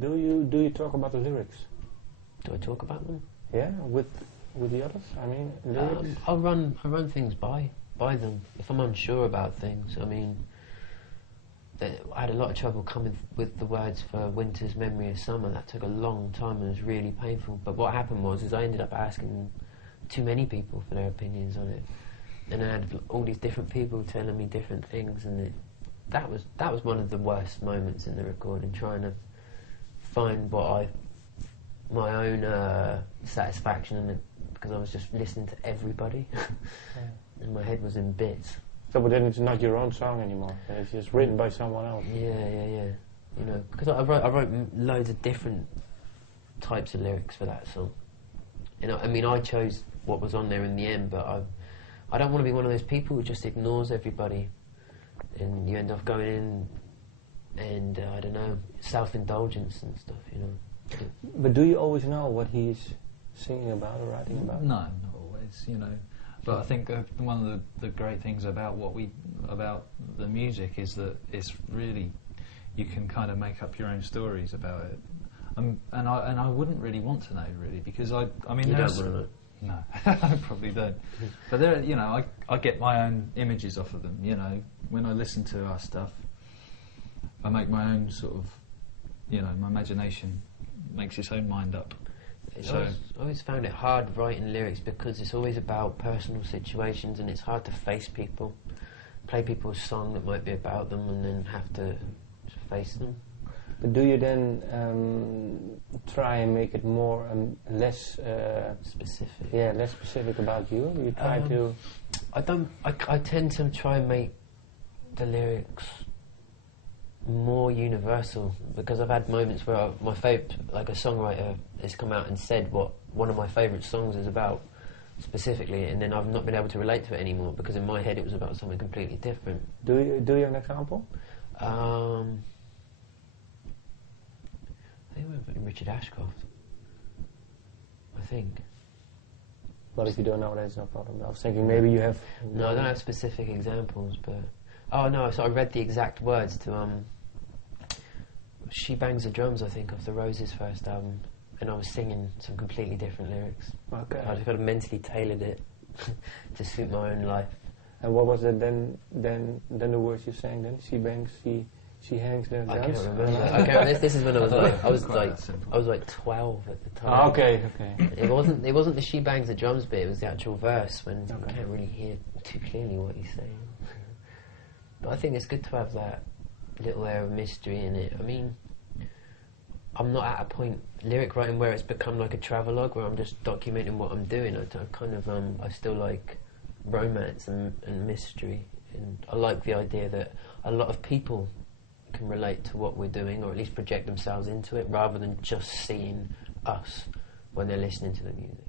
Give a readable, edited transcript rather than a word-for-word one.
Do you talk about the lyrics? Do I talk about them? Yeah, with the others. I mean, lyrics. I run things by them if I'm unsure about things. I mean, I had a lot of trouble coming with the words for Winter's Memory of Summer. That took a long time and was really painful. But what happened was I ended up asking too many people for their opinions on it, and I had all these different people telling me different things, and that was one of the worst moments in the recording, trying to find my own satisfaction in it, because I was just listening to everybody, and my head was in bits. So, but then it's not your own song anymore. It's just written by someone else. Yeah. You know, because I wrote loads of different types of lyrics for that song. You know, I mean, I chose what was on there in the end, but I don't want to be one of those people who just ignores everybody, and you end up going in and I don't know, self-indulgence and stuff. You know. But do you always know what he's singing about or writing about? No, not always. You know. But I think one of the great things about about the music is that it's really, you can kind of make up your own stories about it, and I wouldn't really want to know, really, because I mean, you don't want to know. No, I probably don't. But there, you know, I get my own images off of them. You know, when I listen to our stuff, I make my own sort of, you know, my imagination makes its own mind up. I always found it hard writing lyrics because it's always about personal situations, and it's hard to face people, play people's song that might be about them, and then have to face them. But do you then try and make it more less specific? Yeah, less specific about you. You try to. I tend to try and make the lyrics more universal, because I've had moments where my favourite, like a songwriter has come out and said what one of my favourite songs is about specifically, and then I've not been able to relate to it anymore because in my head it was about something completely different. Do you have an example? I think it was Richard Ashcroft. I think. But if you don't know, that's no problem. I was thinking maybe you have. No, I don't have specific examples, but so I read the exact words to She Bangs the Drums, I think, of the Roses' first album, and I was singing some completely different lyrics. Okay. I just kind of mentally tailored it to suit my own life. And what was it then the words you sang then? She bangs, she hangs the drums. I can't remember. This is when I was like 12 at the time. Oh, okay. It wasn't the She Bangs the Drums bit. It was the actual verse when you can't really hear too clearly what he's saying. But I think it's good to have that little air of mystery in it. I mean, I'm not at a point lyric writing where it's become like a travelogue where I'm just documenting what I'm doing. I still like romance and mystery, and I like the idea that a lot of people can relate to what we're doing, or at least project themselves into it, rather than just seeing us when they're listening to the music.